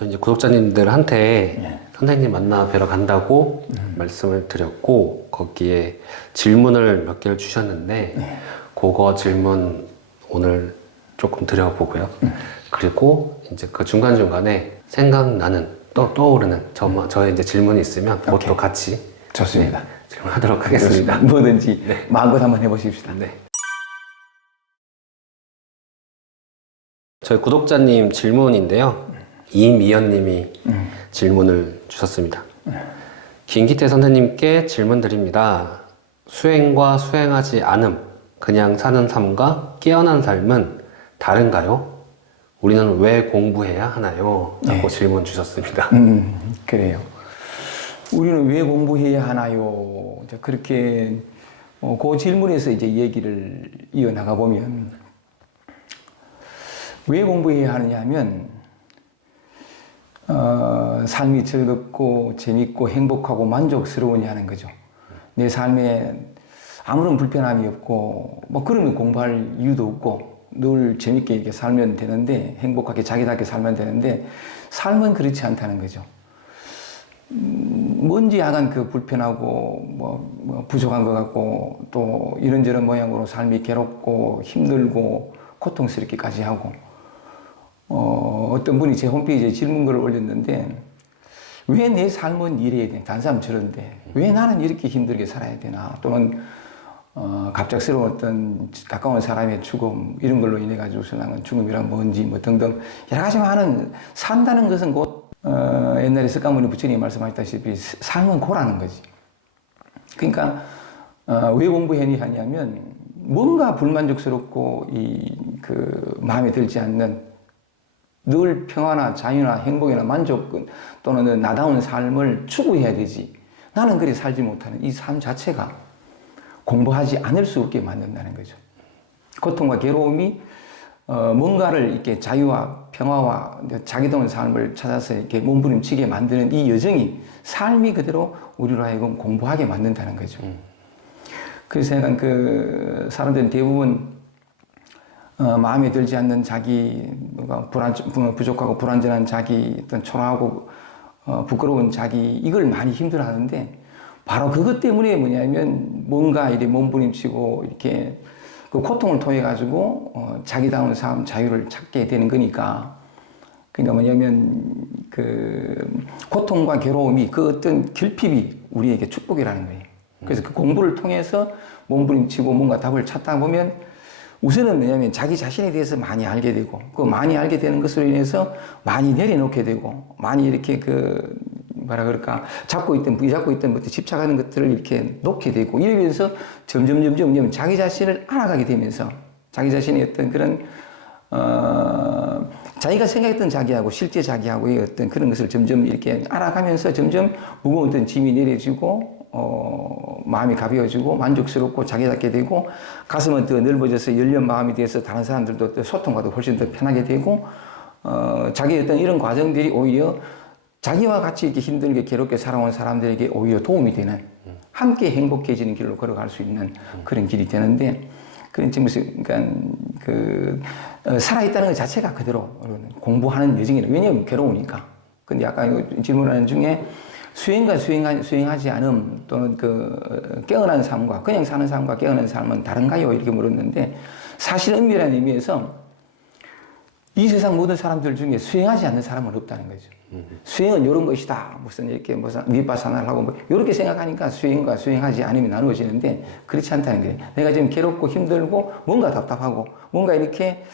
저 이제 구독자님들한테 예. 선생님 만나 뵈러 간다고 음. 말씀을 드렸고 거기에 질문을 몇 개를 주셨는데 네. 그거 질문 오늘 조금 드려보고요. 음. 그리고 이제 그 중간 중간에 생각나는 또 떠오르는 저 저의 이제 질문이 있으면 그것도 오케이. 같이 좋습니다. 네, 질문하도록 하겠습니다. 뭐든지 마음껏 한번 해보십시다. 네. 저희 구독자님 질문인데요. 이미연님이 음. 질문을 주셨습니다. 김기태 선생님께 질문 드립니다. 수행과 수행하지 않음, 그냥 사는 삶과 깨어난 삶은 다른가요? 우리는 왜 공부해야 하나요? 라고 질문 주셨습니다. 음, 그래요. 우리는 왜 공부해야 하나요? 그렇게 어, 그 질문에서 이제 얘기를 이어나가 보면 왜 공부해야 하느냐 하면 어, 삶이 즐겁고 재밌고 행복하고 만족스러우냐 하는 거죠. 내 삶에 아무런 불편함이 없고 뭐 그러면 공부할 이유도 없고 늘 재밌게 이렇게 살면 되는데 행복하게 자기답게 살면 되는데 삶은 그렇지 않다는 거죠. 음, 뭔지 약간 그 불편하고 뭐, 뭐 부족한 것 같고 또 이런저런 모양으로 삶이 괴롭고 힘들고 고통스럽기까지 하고 어, 어떤 분이 제 홈페이지에 질문글을 올렸는데 왜 내 삶은 이래야 돼? 다른 사람 저런데 왜 나는 이렇게 힘들게 살아야 되나? 또는 어, 갑작스러운 어떤 가까운 사람의 죽음 이런 걸로 인해 가지고 나는 죽음이란 뭔지 뭐 등등 여러 가지 많은 산다는 것은 곧 어, 옛날에 석가모니 부처님이 말씀하셨다시피 삶은 고라는 거지. 그러니까 어, 왜 공부해야 하냐면 뭔가 불만족스럽고 이 그 마음에 들지 않는 늘 평화나 자유나 행복이나 만족 또는 나다운 삶을 추구해야 되지. 나는 그리 살지 못하는 이 삶 자체가 공부하지 않을 수 없게 만든다는 거죠. 고통과 괴로움이 어, 뭔가를 이렇게 자유와 평화와 자기다운 삶을 찾아서 이렇게 몸부림치게 만드는 이 여정이 삶이 그대로 우리로 하여금 공부하게 만든다는 거죠. 그래서 약간 그 사람들은 대부분 어, 마음에 들지 않는 자기 뭐가 불안 부족하고 불안전한 자기 어떤 초라하고 어, 부끄러운 자기 이걸 많이 힘들어하는데 바로 그것 때문에 뭐냐면 뭔가 이렇게 몸부림치고 이렇게 그 고통을 통해 가지고 어, 자기다운 삶 자유를 찾게 되는 거니까 그러니까 뭐냐면 그 고통과 괴로움이 그 어떤 결핍이 우리에게 축복이라는 거예요. 그래서 그 공부를 통해서 몸부림치고 뭔가 답을 찾다 보면 우선은 뭐냐면 자기 자신에 대해서 많이 알게 되고 그 많이 알게 되는 것으로 인해서 많이 내려놓게 되고 많이 이렇게 그 뭐라 그럴까 잡고 있던 부잡고 있던 것들 집착하는 것들을 이렇게 놓게 되고 이러면서 점점 점점 점점 자기 자신을 알아가게 되면서 자기 자신의 어떤 그런 어 자기가 생각했던 자기하고 실제 자기하고의 어떤 그런 것을 점점 이렇게 알아가면서 점점 무거운 어떤 짐이 내려지고 어, 마음이 가벼워지고 만족스럽고 자기답게 되고 가슴은 더 넓어져서 열린 마음이 돼서 다른 사람들도 또 소통과도 훨씬 더 편하게 되고 어, 자기 어떤 이런 과정들이 오히려 자기와 같이 이렇게 힘들게 괴롭게 살아온 사람들에게 오히려 도움이 되는 함께 행복해지는 길로 걸어갈 수 있는 그런 길이 되는데 그런 점에서 그러니까 그 어, 살아있다는 것 자체가 그대로 공부하는 여정이라 왜냐하면 괴로우니까. 근데 아까 질문하는 중에 수행과 수행하, 수행하지 않음 또는 그 깨어난 삶과 그냥 사는 삶과 깨어난 삶은 다른가요? 이렇게 물었는데 사실 은밀한 의미에서 이 세상 모든 사람들 중에 수행하지 않는 사람은 없다는 거죠. 수행은 이런 것이다. 무슨 이렇게 무슨 밑바산을 하고 뭐 이렇게 생각하니까 수행과 수행하지 않음이 나누어지는데 그렇지 않다는 거예요. 내가 지금 괴롭고 힘들고 뭔가 답답하고 뭔가 이렇게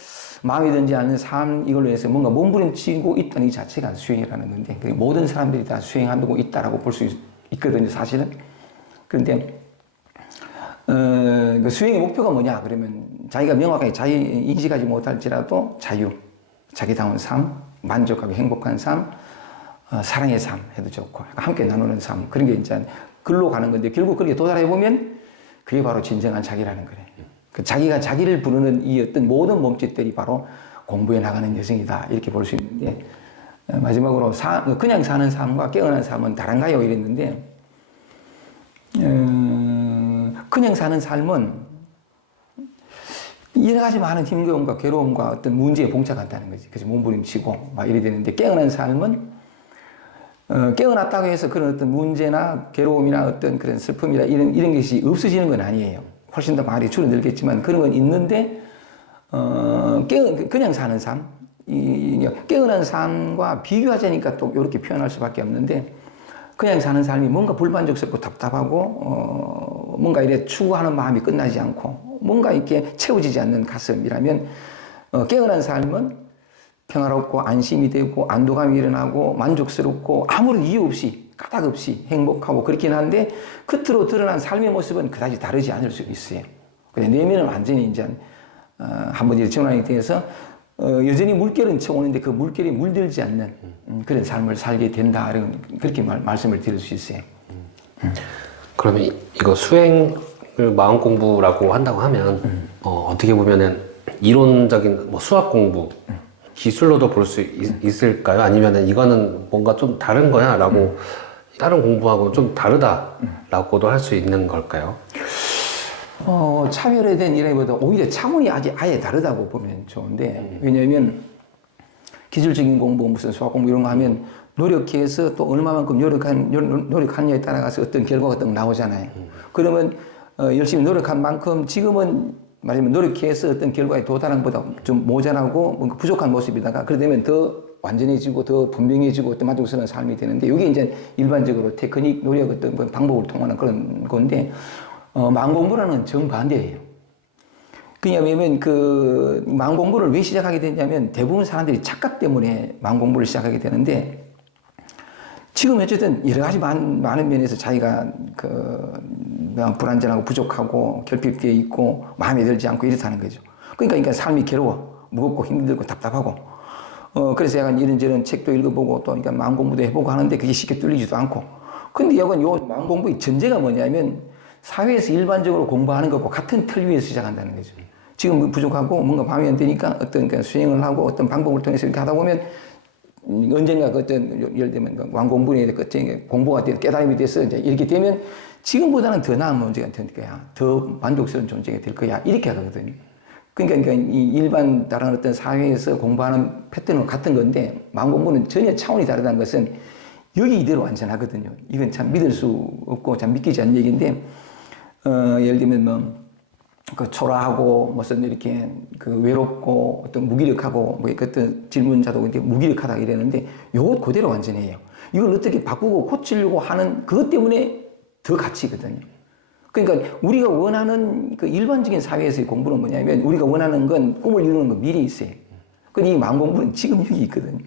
마음에 들지 않는 삶 이걸로 해서 뭔가 몸부림치고 있다는 이 자체가 수행이라는 건데 모든 사람들이 다 수행하고 있다라고 볼 수 있거든요. 사실은. 그런데 어, 그 수행의 목표가 뭐냐? 그러면 자기가 명확하게 자유 인식하지 못할지라도 자유, 자기다운 삶, 만족하고 행복한 삶, 어, 사랑의 삶 해도 좋고 함께 나누는 삶 그런 게 이제 글로 가는 건데 결국 그렇게 도달해 보면 그게 바로 진정한 자기라는 거예요. 그 자기가 자기를 부르는 이 어떤 모든 몸짓들이 바로 공부해 나가는 여정이다 이렇게 볼 수 있는데 어, 마지막으로 사, 그냥 사는 삶과 깨어난 삶은 다른가요? 이랬는데 어, 그냥 사는 삶은 여러 가지 많은 힘겨움과 괴로움과 어떤 문제에 봉착한다는 거지. 그래서 몸부림치고 막 이래 되는데 깨어난 삶은 어, 깨어났다고 해서 그런 어떤 문제나 괴로움이나 어떤 그런 슬픔이나 이런 이런 것이 없어지는 건 아니에요. 훨씬 더 말이 줄어들겠지만 그런 건 있는데 어, 깨어 그냥 사는 삶, 이 깨어난 삶과 비교하자니까 또 이렇게 표현할 수밖에 없는데 그냥 사는 삶이 뭔가 불만족스럽고 답답하고 어, 뭔가 이래 추구하는 마음이 끝나지 않고 뭔가 이렇게 채워지지 않는 가슴이라면 어, 깨어난 삶은 평화롭고 안심이 되고 안도감이 일어나고 만족스럽고 아무런 이유 없이 까닭 없이 행복하고 그렇긴 한데 겉으로 드러난 삶의 모습은 그다지 다르지 않을 수 있어요. 근데 내면은 완전히 이제 어, 한번 이제 전환이 돼서 어, 여전히 물결은 쳐오는데 그 물결이 물들지 않는 음, 그런 삶을 살게 된다. 그렇게 말, 말씀을 드릴 수 있어요. 그러면 이- 이거 수행을 마음 공부라고 한다고 하면 어, 어떻게 보면은 이론적인 뭐 수학 공부 기술로도 볼 수 있을까요? 아니면은 이거는 뭔가 좀 다른 거야라고 다른 공부하고 좀 다르다라고도 할 수 있는 걸까요? 어, 차별화된 이라기보다 오히려 차원이 아직 아예 다르다고 보면 좋은데 왜냐하면 기술적인 공부 무슨 수학 공부 이런 거 하면 노력해서 또 얼마만큼 노력한 노- 노력하느냐에 따라가서 어떤 결과가 어떤 나오잖아요. 그러면 어, 열심히 노력한 만큼 지금은 말하자면 노력해서 어떤 결과에 도달한 것보다 좀 모자라고 뭔가 부족한 모습이다가 그러면 더 완전해지고 더 분명해지고 또 만족스러운 삶이 되는데 이게 이제 일반적으로 테크닉 노력 어떤 뭐 방법을 통하는 그런 건데 어, 망공부라는 정반대예요. 그냐면 그 망공부를 왜 시작하게 됐냐면 대부분 사람들이 착각 때문에 망공부를 시작하게 되는데 지금 어쨌든 여러 가지 많은, 많은 면에서 자기가 그 불안전하고 부족하고 결핍되어 있고 마음에 들지 않고 이렇다는 거죠. 그러니까, 그러니까 삶이 괴로워 무겁고 힘들고 답답하고 어 그래서 약간 이런저런 책도 읽어보고 또 그러니까 마음 공부도 해보고 하는데 그게 쉽게 뚫리지도 않고 근데 약간 요 마음 공부의 전제가 뭐냐면 사회에서 일반적으로 공부하는 것과 같은 틀 위에서 시작한다는 거죠. 지금 부족하고 뭔가 마음에 안 드니까 어떤 그 수행을 하고 어떤 방법을 통해서 이렇게 하다 보면 음, 언젠가 그 어떤 예를 들면 그 왕공부에 그 공부가 돼 깨달음이 돼서 이제 이렇게 되면 지금보다는 더 나은 문제가 될 거야. 더 만족스러운 존재가 될 거야. 이렇게 하거든요. 그러니까, 그러니까 이 일반 다른 어떤 사회에서 공부하는 패턴은 같은 건데 마음 공부는 전혀 차원이 다르다는 것은 여기 이대로 완전하거든요. 이건 참 믿을 수 없고 참 믿기지 않는 얘기인데 어, 예를 들면 뭐 그 초라하고 무슨 이렇게 그 외롭고 어떤 무기력하고 뭐 어떤 질문자도 이렇게 무기력하다 이랬는데 요것 그대로 완전해요. 이걸 어떻게 바꾸고 고치려고 하는 그것 때문에 더 가치거든요. 그러니까 우리가 원하는 그 일반적인 사회에서의 공부는 뭐냐면 우리가 원하는 건 꿈을 이루는 건 미리 있어요. 근데 이 마음 공부는 지금 여기 있거든요.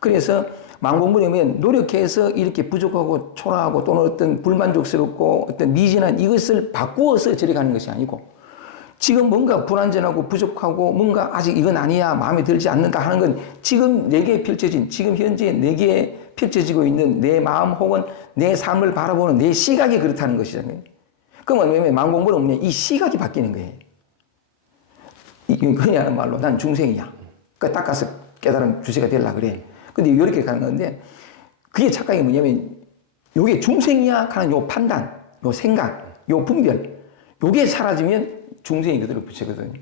그래서 마음 공부냐면 노력해서 이렇게 부족하고 초라하고 또는 어떤 불만족스럽고 어떤 미진한 이것을 바꾸어서 저리 가는 것이 아니고 지금 뭔가 불안전하고 부족하고 뭔가 아직 이건 아니야 마음에 들지 않는다 하는 건 지금 내게 펼쳐진 지금 현재 내게 펼쳐지고 있는 내 마음 혹은 내 삶을 바라보는 내 시각이 그렇다는 것이잖아요. 그러면 왜냐면 마음 공부는 뭐냐 이 시각이 바뀌는 거예요. 흔히 하는 말로 난 중생이야. 그러니까 닦아서 깨달은 주체가 되려 그래. 근데 이렇게 가는 건데 그게 착각이 뭐냐면 요게 중생이야 하는 요 판단, 요 생각, 요 분별 요게 사라지면 중생이 그대로 붙이거든요.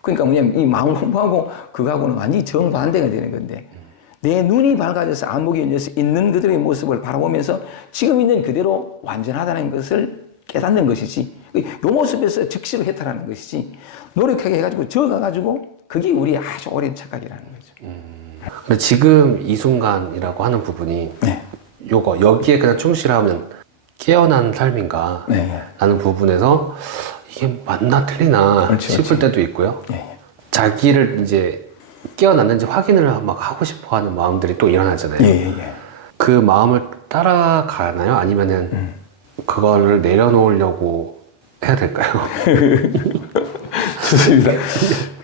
그러니까 뭐냐면 이 마음 공부하고 그거하고는 완전히 정반대가 되는 건데 내 눈이 밝아져서 안목이 열려서 있는 그들의 모습을 바라보면서 지금 있는 그대로 완전하다는 것을 깨닫는 것이지 이 모습에서 즉시로 해탈하는 것이지 노력하게 해가지고 적어가지고 그게 우리 아주 오랜 착각이라는 거죠. 근데 지금 이 순간이라고 하는 부분이 네. 요거 여기에 그냥 충실하면 깨어난 삶인가 네. 라는 부분에서 이게 맞나 틀리나 그렇지, 싶을 때도 있고요. 예, 예. 자기를 이제 깨어났는지 확인을 막 하고 싶어 하는 마음들이 또 일어나잖아요. 예, 예, 예. 그 마음을 따라가나요? 아니면은 음. 그거를 내려놓으려고 해야 될까요? 좋습니다.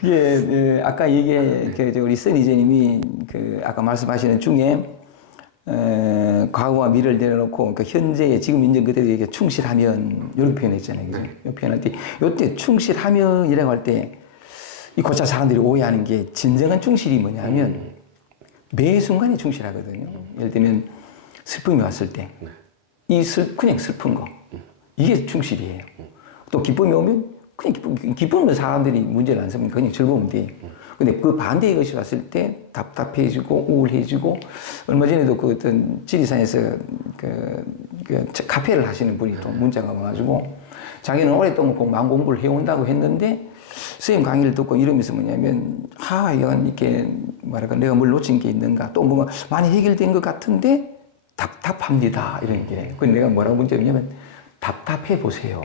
그게 예, 아까 얘기 그 우리 선이제님이 그 아까 말씀하시는 중에 에, 과거와 미래를 내려놓고 그 현재의 지금 인정 그대로 이게 충실하면 이렇게 표현했잖아요. 그죠? 이 표현할 때 이때 충실하면이라고 할 때 이 고차 사람들이 오해하는 게 진정한 충실이 뭐냐면 매 순간에 충실하거든요. 예를 들면 슬픔이 왔을 때 이 슬, 그냥 슬픈 거 이게 충실이에요. 또 기쁨이 오면 그냥 기쁨, 기쁘면 사람들이 문제를 안 삼으면 그냥 즐거우면 돼. 근데 그 반대의 것이 왔을 때 답답해지고 우울해지고 얼마 전에도 그 어떤 지리산에서 그, 그 카페를 하시는 분이 또 문자가 와가지고 자기는 오랫동안 공- 마음 공부를 해온다고 했는데 선생님 강의를 듣고 이러면서 뭐냐면 아 이건 이렇게 뭐랄까 내가 뭘 놓친 게 있는가 또 뭔가 많이 해결된 것 같은데 답답합니다 이런 게 그래서 내가 뭐라고 문자였냐면 답답해 보세요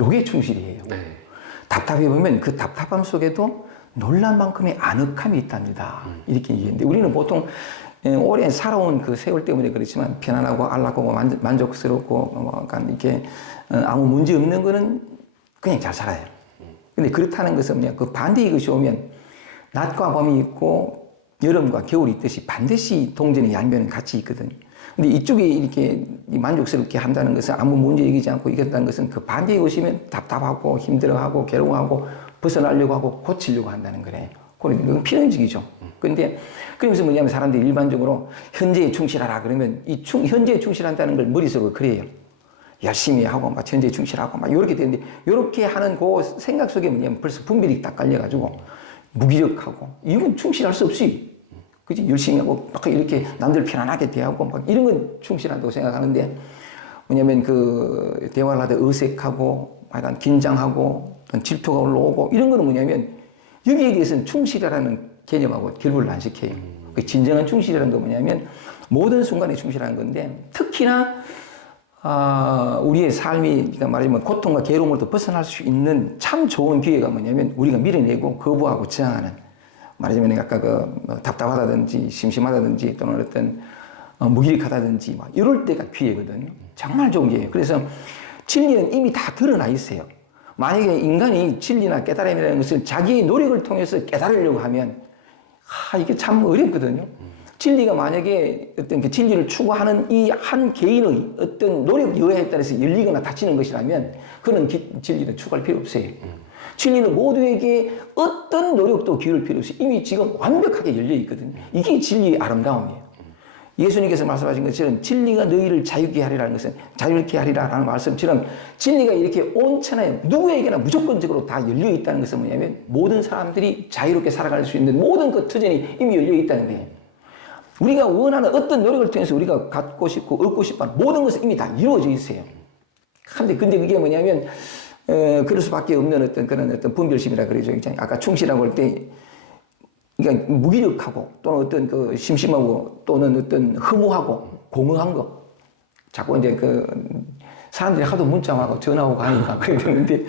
요게 충실이에요 네. 답답해 보면 그 답답함 속에도 놀란 만큼의 아늑함이 있답니다. 이렇게 얘기했는데 우리는 보통 에, 오래 살아온 그 세월 때문에 그렇지만 편안하고 안락하고 만- 만족스럽고 뭐 약간 이렇게 어, 아무 문제 없는 거는 그냥 잘 살아요. 근데 그렇다는 것은 그냥 그 반대의 것이 오면 낮과 밤이 있고 여름과 겨울이 있듯이 반드시 동전의 양면은 같이 있거든요. 근데 이쪽에 이렇게 만족스럽게 한다는 것은 아무 문제 얘기지 않고 이겼다는 것은 그 반대에 오시면 답답하고 힘들어하고 괴로워하고 벗어나려고 하고 고치려고 한다는 거래요. 그러니까 그건 필연적이죠. 근데 그러면서 뭐냐면 사람들이 일반적으로 현재에 충실하라 그러면 이 충, 현재에 충실한다는 걸 머릿속으로 그래요. 열심히 하고 막 현재에 충실하고 막 이렇게 되는데 이렇게 하는 그 생각 속에 뭐냐면 벌써 분별이 딱 깔려가지고 무기력하고 이건 충실할 수 없이 그지 열심히 하고 막 이렇게 남들 편안하게 대하고 막 이런 건 충실한다고 생각하는데 뭐냐면 그 대화를 하다 어색하고 약간 긴장하고 질투가 올라오고 이런 거는 뭐냐면 여기에 대해서는 충실이라는 개념하고 결부를 안 시켜요. 그 진정한 충실이라는 건 뭐냐면 모든 순간에 충실하는 건데 특히나 아, 우리의 삶이 그러니까 말하자면 고통과 괴로움으로부터 벗어날 수 있는 참 좋은 기회가 뭐냐면 우리가 밀어내고 거부하고 저항하는 말하자면 아까 그뭐 답답하다든지 심심하다든지 또는 어떤 어, 무기력하다든지 막 이럴 때가 기회거든요. 정말 좋은 기회예요. 그래서 진리는 이미 다 드러나 있어요. 만약에 인간이 진리나 깨달음이라는 것을 자기의 노력을 통해서 깨달으려고 하면 아, 이게 참 어렵거든요. 진리가 만약에 어떤 그 진리를 추구하는 이 한 개인의 어떤 노력 여하에 따라서 열리거나 닫히는 것이라면 그는 기- 진리는 추구할 필요 없어요. 진리는 모두에게 어떤 노력도 기울일 필요 없이 이미 지금 완벽하게 열려 있거든요. 이게 진리의 아름다움이에요. 예수님께서 말씀하신 것처럼 진리가 너희를 자유케 하리라는 것은 자유케 하리라는 말씀처럼 진리가 이렇게 온천하에 누구에게나 무조건적으로 다 열려 있다는 것은 뭐냐면 모든 사람들이 자유롭게 살아갈 수 있는 모든 그 터전이 이미 열려 있다는 거예요. 우리가 원하는 어떤 노력을 통해서 우리가 갖고 싶고 얻고 싶은 모든 것은 이미 다 이루어져 있어요. 근데 근데 그게 뭐냐면 어, 그럴 수밖에 없는 어떤 그런 어떤 분별심이라 그러죠. 아까 충실하고 할 때 그러니까 무기력하고 또는 어떤 그 심심하고 또는 어떤 허무하고 공허한 거 자꾸 이제 그 사람들이 하도 문자하고 전화하고 가니까 그래 되는데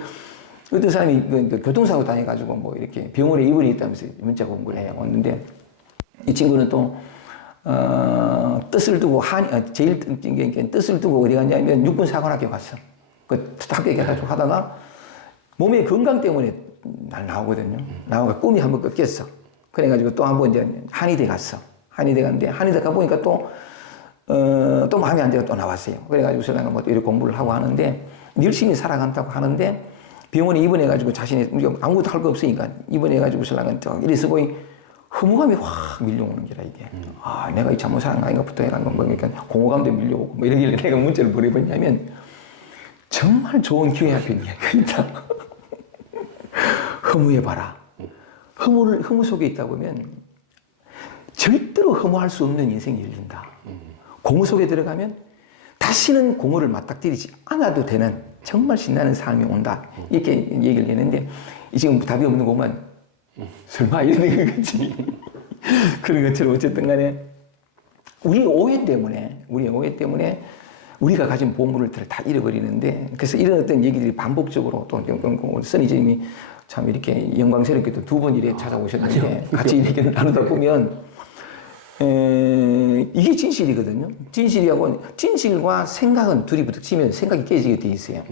어떤 사람이 그- 그 교통사고 당해가지고 뭐 이렇게 병원에 입원해 있다면서 문자가 온 거예요. 왔는데 이 친구는 또 어, 뜻을 두고 한 어, 제일 뜻- 이게 뜻을 두고 어디 갔냐면 육군 사관학교 갔어. 그 학교에 가가지고 하다가 몸의 건강 때문에 날 나오거든요. 나오가 꿈이 한번 꺾였어. 그래가지고 또 한번 이제 한의대 갔어. 한의대 갔는데 한의대 가보니까 또, 어, 또 마음에 안 들어 또 나왔어요. 그래가지고 저는 뭐 이렇게 공부를 하고 하는데 열심히 살아간다고 하는데 병원에 입원해가지고 자신이 아무것도 할 거 없으니까 입원해가지고 신랑은 또 이래서 보이 허무감이 확 밀려오는 게라 이게. 아, 내가 이 잘못 살은 거 아닌가부터 해가지고 뭐 그러니까 공허감도 밀려오고 뭐 이러길래 내가 문자를 보내봤냐면 정말 좋은 기회 앞에 있다. 허무해봐라. 허무를, 허무 속에 있다 보면 절대로 허무할 수 없는 인생이 열린다. 공허 속에 들어가면 다시는 공허를 맞닥뜨리지 않아도 되는 정말 신나는 삶이 온다. 이렇게 얘기를 했는데 이 지금 답이 없는 것만 설마 이러는 거지. 그런 것처럼 어쨌든 간에 우리 오해 때문에, 우리 오해 때문에 우리가 가진 보물을 다 잃어버리는데, 그래서 이런 어떤 얘기들이 반복적으로 또, 우리 써니님이 참 이렇게 영광스럽게도 두 번 이래 찾아오셨는데, 같이 이렇게 나누다 보면, 에, 이게 진실이거든요. 진실이하고, 진실과 생각은 둘이 부딪히면 생각이 깨지게 돼 있어요.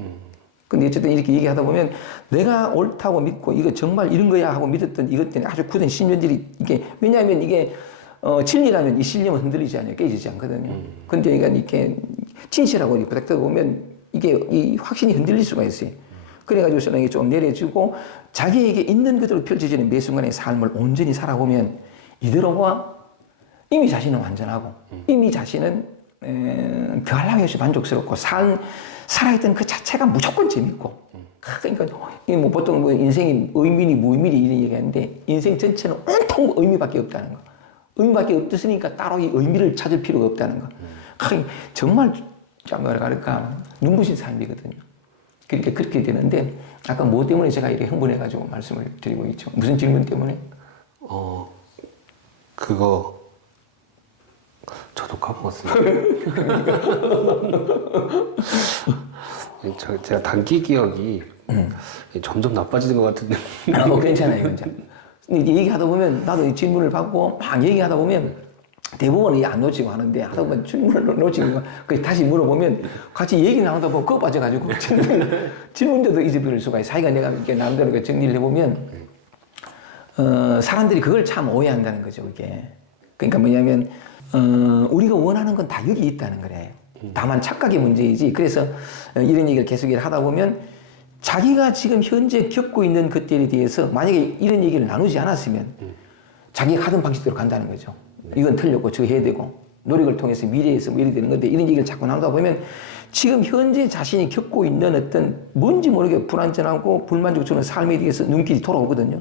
근데 어쨌든 이렇게 얘기하다 보면 내가 옳다고 믿고 이거 정말 이런 거야 하고 믿었던 이것 때문에 아주 굳은 신념들이 이게 왜냐하면 이게 어, 진리라면 이 신념은 흔들리지 않아요. 깨지지 않거든요. 근데 그러니까 이렇게 진실하고 부닥뜨려 보면 이게 이 확신이 흔들릴 수가 있어요. 그래가지고 신앙이 좀 내려지고 자기에게 있는 그대로 펼쳐지는 매 순간의 삶을 온전히 살아보면 이대로와 이미 자신은 완전하고 이미 자신은 에, 더하려면 없이 만족스럽고 살 살아있던 그 자체가 무조건 재밌고 그러니까 이뭐 보통 뭐 인생이 의미니 무의미니 이런 얘기하는데 인생 전체는 온통 의미밖에 없다는 거 의미밖에 없으니까 따로 이 의미를 찾을 필요가 없다는 거 크, 정말 참 뭐라 그럴까 눈부신 삶이거든요 그러니까 그렇게 되는데 아까 뭐 때문에 제가 이렇게 흥분해가지고 말씀을 드리고 있죠 무슨 질문 때문에 어 그거 저도 까먹었어요. 저, 제가 단기 기억이 점점 나빠지는 것 같은데. 아, 뭐 괜찮아요, 괜찮아요. 근데 이제 얘기하다 보면 나도 이 질문을 받고 막 얘기하다 보면 대부분 이게 안 놓치고 하는데 하다 보면 질문을 놓치는 거. 그 다시 물어보면 같이 얘기 나누다 보면 그거 빠져가지고 질문, 질문도 잊어버릴 수가 있어. 사이가 내가 이렇게 나름대로 이렇게 정리를 해보면 어, 사람들이 그걸 참 오해한다는 거죠, 그게. 그러니까 뭐냐면, 어, 우리가 원하는 건 다 여기 있다는 거래요. 다만 착각의 문제이지. 그래서 어, 이런 얘기를 계속 하다 보면 자기가 지금 현재 겪고 있는 것들에 대해서 만약에 이런 얘기를 나누지 않았으면 자기가 하던 방식대로 간다는 거죠. 이건 틀렸고 저거 해야 되고 노력을 통해서 미래에서 뭐 이렇게 되는 건데 이런 얘기를 자꾸 나누다 보면 지금 현재 자신이 겪고 있는 어떤 뭔지 모르게 불안전하고 불만족스러운 삶에 대해서 눈길이 돌아오거든요.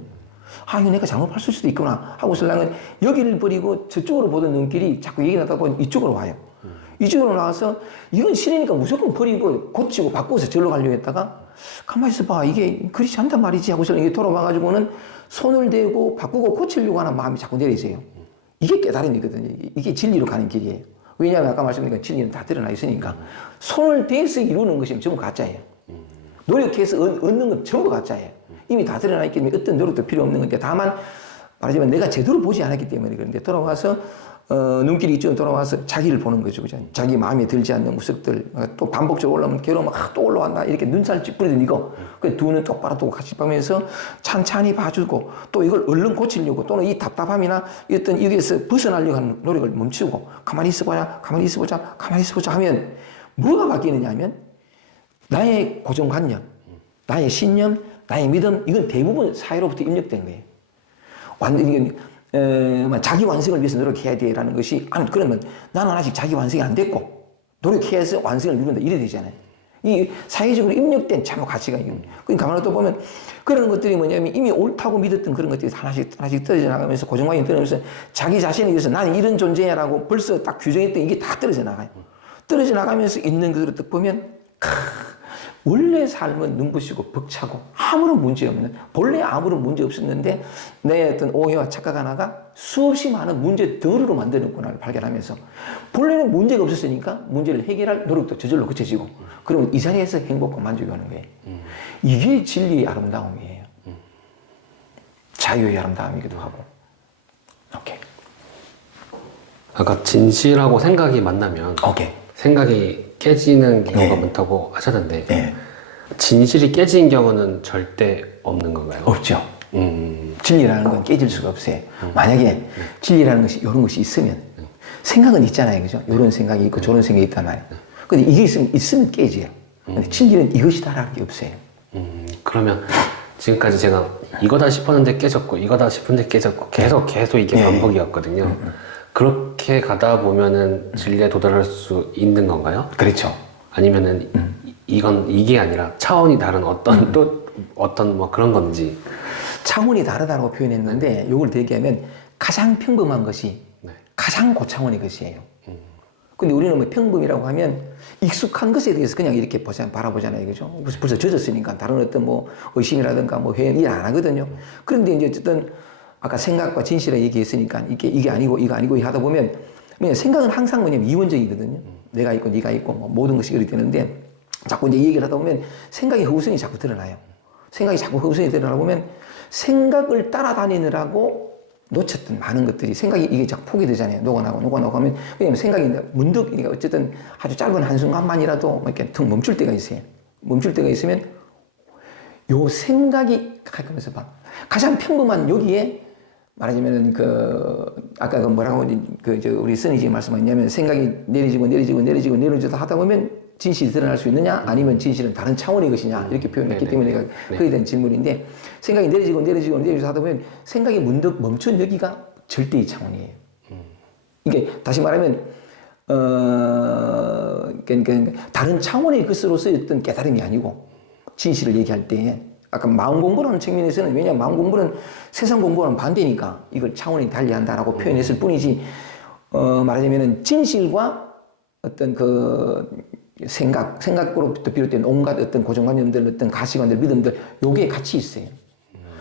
아, 이거 내가 잘못할 수도 있구나 하고 설랑은 여기를 버리고 저쪽으로 보던 눈길이 자꾸 얘기 나다 보면 이쪽으로 와요. 이쪽으로 나와서 이건 싫으니까 무조건 버리고 고치고 바꿔서 절로 가려고 했다가 가만히 있어봐. 이게 그렇지 않단 말이지 하고서 이게 돌아와가지고는 손을 대고 바꾸고 고치려고 하는 마음이 자꾸 내려져요. 이게 깨달음이거든요. 이게- 진리로 가는 길이에요. 왜냐하면 아까 말씀드린 것 진리는 다 드러나 있으니까 손을 대서 이루는 것이 전부 가짜예요. 노력해서 얻- 얻는 건 전부 가짜예요. 이미 다 드러나 있기 때문에 어떤 노력도 필요 없는 건데 다만 말하자면 내가 제대로 보지 않았기 때문에 그런데 돌아와서 어, 눈길이 이쪽으로 돌아와서 자기를 보는 거죠. 그죠? 자기 마음에 들지 않는 모습들 어, 또 반복적으로 올라오면 괴로우면 아, 또 올라왔나 이렇게 눈살 찌푸리던 이거 그두 눈 똑바로 뜨고 같이 보면서 찬찬히 봐주고 또 이걸 얼른 고치려고 또는 이 답답함이나 어떤 여기에서 벗어나려고 하는 노력을 멈추고 가만히 있어봐야 가만히 있어보자 가만히 있어보자 하면 뭐가 바뀌느냐 하면 나의 고정관념, 나의 신념, 나의 믿음, 이건 대부분 사회로부터 입력된 거예요. 완전, 에, 뭐 자기 완성을 위해서 노력해야 돼라는 것이, 아니, 그러면 나는 아직 자기 완성이 안 됐고, 노력해야 해서 완성을 이룬다. 이래 되잖아요. 이 사회적으로 입력된 참호 가치가 있는. 그러니까 가만히 또 보면 그런 것들이 뭐냐면 이미 옳다고 믿었던 그런 것들이 하나씩 하나씩 떨어져 나가면서 고정관념이 떨어지면서 자기 자신에 대해서 나는 이런 존재야라고 벌써 딱 규정했던 이게 다 떨어져 나가요. 떨어져 나가면서 있는 그대로 딱 보면 크, 원래 삶은 눈부시고 벅차고 아무런 문제 없는 본래 아무런 문제 없었는데 내 어떤 오해와 착각 하나가 수없이 많은 문제 덩어리로 만드는구나를 발견하면서 본래는 문제가 없었으니까 문제를 해결할 노력도 저절로 그쳐지고 그러면 이 자리에서 행복과 만족이 오는 거예요. 이게 진리의 아름다움이에요. 자유의 아름다움이기도 하고. 오케이. 아까 진실하고 생각이 만나면 오케이. 생각이 깨지는 경우가 네. 많다고 하셨는데 네. 진실이 깨진 경우는 절대 없는 건가요? 없죠. 음, 진리라는 건 깨질 수가 없어요. 만약에 진리라는 것이 이런 것이 있으면 생각은 있잖아요, 그죠? 이런 생각이 있고 저런 생각이 있단 말이에요. 근데 이게 있으면 있으면 깨져요. 근데 진리는 이것이다라는 게 없어요. 음, 그러면 지금까지 제가 이거다 싶었는데 깨졌고 이거다 싶은데 깨졌고 계속 계속 이게 네. 반복이었거든요. 그렇게 가다 보면은 진리에 도달할 수 있는 건가요? 그렇죠. 아니면은 이- 이건 이게 아니라 차원이 다른 어떤 또 어떤 뭐 그런 건지 차원이 다르다고 표현했는데 이걸 대기하면 가장 평범한 것이 네. 가장 고차원의 것이에요. 근데 우리는 뭐 평범이라고 하면 익숙한 것에 대해서 그냥 이렇게 보자, 바라보잖아요. 그죠? 벌써, 벌써 젖었으니까 다른 어떤 뭐 의심이라든가 뭐 회의 일안 하거든요. 그런데 이제 어쨌든 아까 생각과 진실을 얘기했으니까 이게, 이게 아니고 이거 아니고 하다 보면 생각은 항상 뭐냐면 이원적이거든요. 내가 있고 네가 있고 뭐 모든 것이 이렇게 되는데 자꾸 이제 이 얘기를 하다 보면 생각의 허구성이 자꾸 드러나요. 생각이 자꾸 허구성이 드러나다 보면 생각을 따라다니느라고 놓쳤던 많은 것들이 생각이 이게 자꾸 포기되잖아요. 녹아나고 녹아나고 하면 왜냐면 생각이 문득 그러니까 어쨌든 아주 짧은 한 순간만이라도 뭐 이렇게 툭 멈출 때가 있어요. 멈출 때가 있으면 요 생각이 가끔해서 봐. 가장 평범한 여기에 말하자면은 그 아까 그 뭐라고 그저 우리 선이지 말씀하셨냐면 생각이 내려지고 내려지고 내려지고 내려지고 하다 보면 진실이 드러날 수 있느냐? 아니면 진실은 다른 차원의 것이냐? 이렇게 표현했기 네네. 때문에 내가 그에 대한 질문인데 생각이 내려지고 내려지고 내려지고 하다 보면 생각이 문득 멈춘 여기가 절대의 차원이에요. 이게 다시 말하면 어, 그러니까 다른 차원의 것으로서의 어떤 깨달음이 아니고 진실을 얘기할 때 아까 마음 공부라는 측면에서는 왜냐하면 마음 공부는 세상 공부와는 반대니까 이걸 차원이 달리한다라고 표현했을 뿐이지 어, 말하자면은 진실과 어떤 그 생각, 생각으로부터 비롯된 온갖 어떤 고정관념들, 어떤 가치관들, 믿음들, 요게 같이 있어요.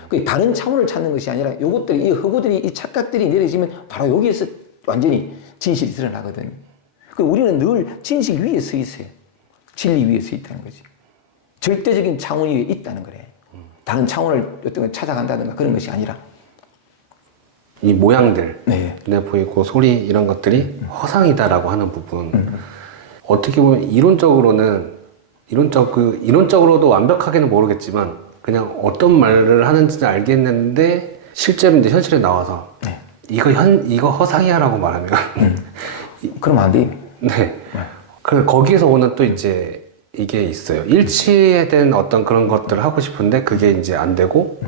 그 다른 차원을 찾는 것이 아니라 요것들이, 이 허구들이, 이 착각들이 내려지면 바로 여기에서 완전히 진실이 드러나거든요. 그 우리는 늘 진실 위에 서 있어요. 진리 위에 서 있다는 거지. 절대적인 차원 위에 있다는 거래. 다른 차원을 어떤 걸 찾아간다든가 그런 것이 아니라. 이 모양들, 네. 눈에 보이고 소리 이런 것들이 허상이다라고 하는 부분. 어떻게 보면 이론적으로는 이론적 그 이론적으로도 완벽하게는 모르겠지만 그냥 어떤 말을 하는지는 알겠는데 실제로 이제 현실에 나와서 네. 이거 현 이거 허상이야라고 말하면 그러면 안 돼요. 네. 그 거기에서 오는 또 이제 이게 있어요. 일치된 어떤 그런 것들을 하고 싶은데 그게 이제 안 되고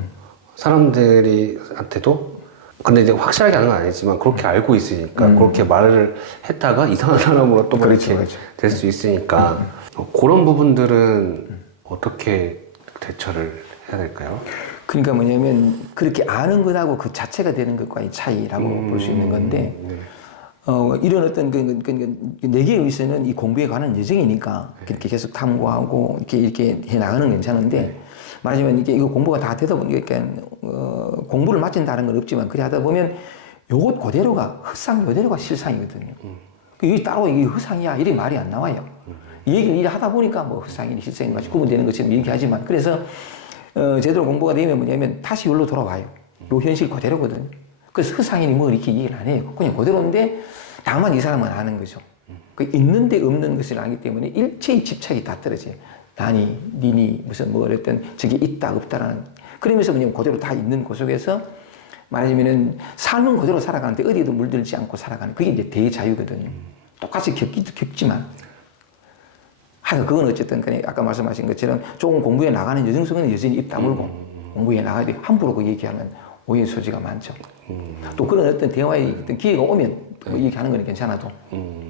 사람들이한테도 근데 이제 확실하게 하는 건 아니지만 그렇게 알고 있으니까 그렇게 말을 했다가 이상한 사람으로 또 그렇죠, 그렇게 그렇죠. 될수 있으니까 어, 그런 부분들은 어떻게 대처를 해야 될까요? 그러니까 뭐냐면 그렇게 아는 것하고 그 자체가 되는 것과의 차이라고 볼수 있는 건데 네. 어, 이런 어떤 그, 그, 그, 그 내게 의해서는 이 공부에 관한 여정이니까 그렇게 계속 탐구하고 이렇게 이렇게 해 나가는 건 괜찮은데 말하자면 이게 이거 공부가 다 되다 보니까 어, 공부를 마친다는 건 없지만 그래 하다 보면 요것 그대로가 흑상 그대로가 실상이거든요. 그 이게 따로 이게 흑상이야 이런 말이 안 나와요. 이 얘기를 일을 하다 보니까 뭐 흑상이니 실상이니 같이 구분되는 것처럼 얘기하지만 그래서 어, 제대로 공부가 되면 뭐냐면 다시 여기로 돌아와요. 요 현실 그대로거든. 그래서 흑상이니 뭐 이렇게 얘기를 안 해요. 그냥 그대로인데 다만 이 사람은 아는 거죠. 그 있는데 없는 것을 알기 때문에 일체의 집착이 다 떨어져요. 나니, 니니, 무슨 뭐 어떤 저게 있다, 없다라는. 그러면서 그냥 그대로 다 있는 그 속에서 말하자면은 삶은 그대로 살아가는데 어디에도 물들지 않고 살아가는 그게 이제 대자유거든요. 똑같이 겪기도 겪지만. 하여튼 그건 어쨌든 간에 아까 말씀하신 것처럼 조금 공부에 나가는 여정 속에는 여전히 입 다물고 공부에 나가야 돼. 함부로 그 얘기하면 오해의 소지가 많죠. 또 그런 어떤 대화의 어떤 기회가 오면 뭐 얘기하는 건 괜찮아도 음.